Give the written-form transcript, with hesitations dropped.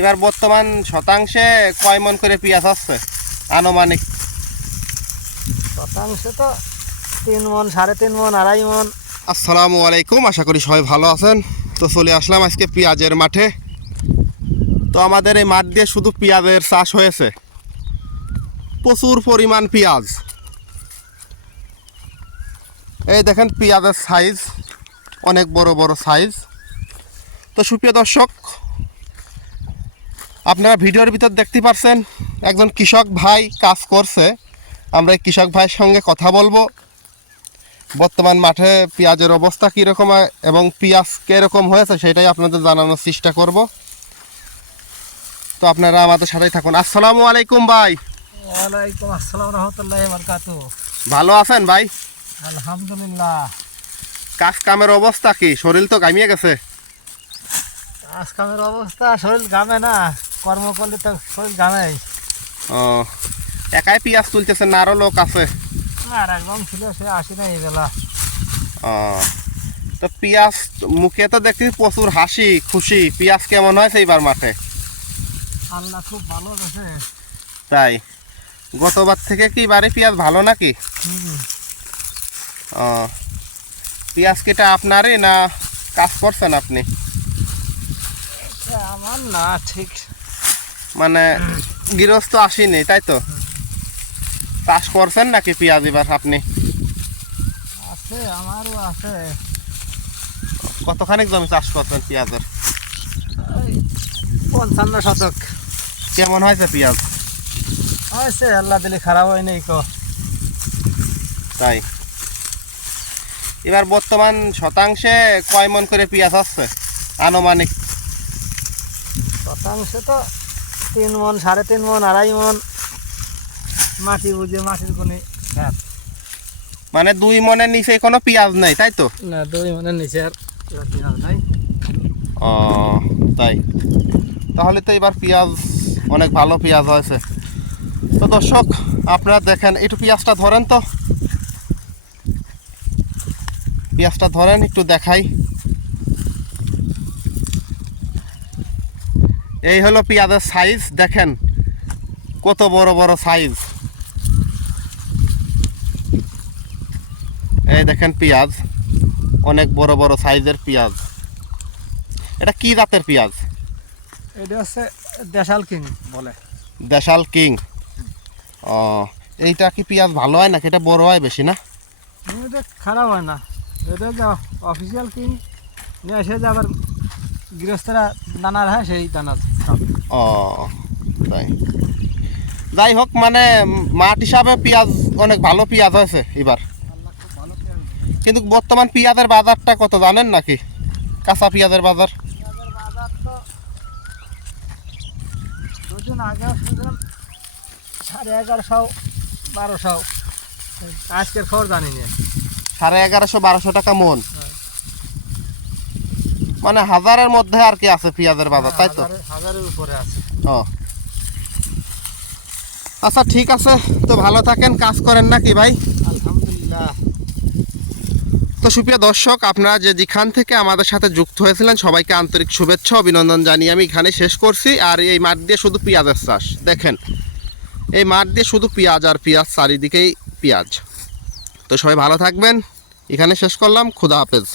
এবার বর্তমান শতাংশে কয় মন করে পেঁয়াজ আসছে আনুমানিক? শতাংশে তো 3 মন, 3.5 মন, 2.5 মন। আসসালামু আলাইকুম, আশা করি সবাই ভালো আছেন। তো চলে আসলাম আজকে পেঁয়াজের মাঠে। তো আমাদের এই মাঠ দিয়ে শুধু পেঁয়াজের চাষ হয়েছে, প্রচুর পরিমাণ পেঁয়াজ। এই দেখেন পেঁয়াজের সাইজ, অনেক বড় বড় সাইজ। তো সুপ্রিয় দর্শক, আপনারা ভিডিওর ভিতর দেখতে পাচ্ছেন একজন কৃষক ভাই কাজ করছে। আমরা এই কৃষক ভাইয়ের সঙ্গে কথা বলবো, বর্তমান মাঠে পেঁয়াজের অবস্থা কীরকম এবং পেঁয়াজ কীরকম হয়েছে সেটাই আপনাদের জানানোর চেষ্টা করব। তো আপনারা আমাদের সাথেই থাকুন। আসসালামু আলাইকুম ভাই। ওয়ালাইকুম আসসালাম রহমতুল্লাহি ওয়া বারাকাতুহু। ভালো আছেন ভাই? আলহামদুলিল্লাহ। কাজ কামের অবস্থা কি? শরীর তো ঘামিয়ে গেছে। কাজ কামের অবস্থা, শরীর ঘামে না, কর্ম করলে তো শরীর ঘামেই। ও, একাই পেঁয়াজ তুলতেছেন না আরও লোক আছে? আর একদম ছিল, সে আসি না এই বেলা। ও, তো পেঁয়াজ মুখে তো দেখছি প্রচুর হাসি খুশি। পেঁয়াজ কেমন হয়েছে এইবার মাঠে? আল্লাহ খুব ভালো আছে। তাই? গতবার থেকে কি বাড়ি পেঁয়াজ ভালো নাকি? ও, পেঁয়াজ কেটা আপনারই না কাজ করছেন আপনি? আমার না, ঠিক মানে গৃহস্থ আসেনি তাই তো? চাষ করছেন নাকি পেঁয়াজ এবার আপনি? আছে, আমারও আছে। কতখানি জমি চাষ করছেন পেঁয়াজের? 55 শতক। কেমন হয়েছে পেঁয়াজ? হয়েছে, আল্লাহ দিলে খারাপ হয়নি কো। তাই? এবার বর্তমান শতাংশে কয় মন করে পেঁয়াজ আসছে আনুমানিক? শতাংশে তো 3 মন, 3.5 মন, 2.5 মন। মাটি বুঝে মাটির কোনে খ্যাত। মানে 2 মনের নিচে কোনো পেঁয়াজ নেই তাই তো? না, 2 মনের নিচে আর পেঁয়াজ নাই। ও তাই, তাহলে তো এবার পেঁয়াজ অনেক ভালো পেঁয়াজ হয়েছে। তো দর্শক আপনারা দেখেন, একটু পেঁয়াজটা ধরেন তো, পেঁয়াজটা ধরেন একটু দেখাই। এই হলো পেঁয়াজের সাইজ, দেখেন কত বড় বড় সাইজ। এই দেখেন পেঁয়াজ, অনেক বড় বড় সাইজের পেঁয়াজ। এটা কি জাতের পেঁয়াজ? এটা হচ্ছে দেশাল কিং বলে। দেশাল কিং। ও, এইটা কি পেঁয়াজ ভালো হয় নাকি এটা বড় হয় বেশি না? এটা খারাপ হয় না। এটা যা অফিসিয়াল কিং নিয়ে এসে যে আবার গৃহস্থরা দানার হয়, সেই দানা খাবে। ও তাই, যাই হোক, মানে মাঠ হিসাবে পেঁয়াজ অনেক ভালো পেঁয়াজ হয়েছে এবার। আল্লাহ খুব ভালো পেঁয়াজ। কিন্তু বর্তমান পেঁয়াজের বাজারটা কত জানেন নাকি? কাঁচা পেঁয়াজের বাজার পেঁয়াজের বাজার তো দুদিন আগে শুনলাম 1150, 1200। আজকের খবর জানি না। 1150-1200 টাকা মন। মানে হাজারের মধ্যে আর কি আছে পেঁয়াজের বাজার, তাই তো? হাজারের উপরে আছে। ও আচ্ছা, ঠিক আছে। তো ভালো থাকেন, কাজ করেন নাকি ভাই? আলহামদুলিল্লাহ। তো সুপ্রিয় দর্শক, আপনারা যে যেখান থেকে আমাদের সাথে যুক্ত হয়েছিলেন সবাইকে আন্তরিক শুভেচ্ছা অভিনন্দন জানিয়ে আমি এখানে শেষ করছি। আর এই মাঠ দিয়ে শুধু পেঁয়াজের চাষ, দেখেন এই মাঠ দিয়ে শুধু পেঁয়াজ আর পেঁয়াজ, চারিদিকেই পেঁয়াজ। তো সবাই ভালো থাকবেন, এখানে শেষ করলাম। খুদা হাফেজ।